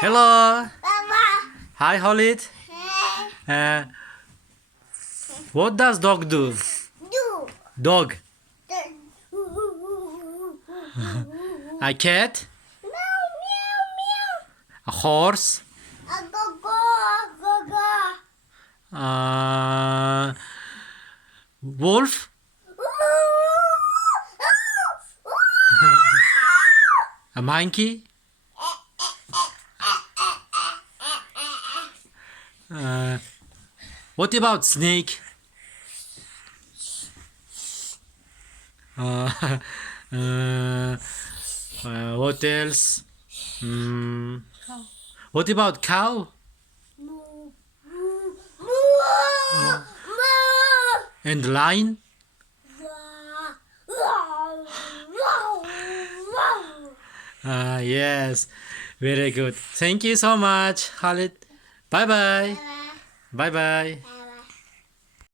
Hello. Hi, Khalid. Uh, what does dog do? Dog. A cat. A horse. Uh, wolf. A monkey. Uh, what about snake? Uh, uh, what else? What about cow and lion? Yes, very good. Thank you so much, Khalid. Bye bye. Bye bye.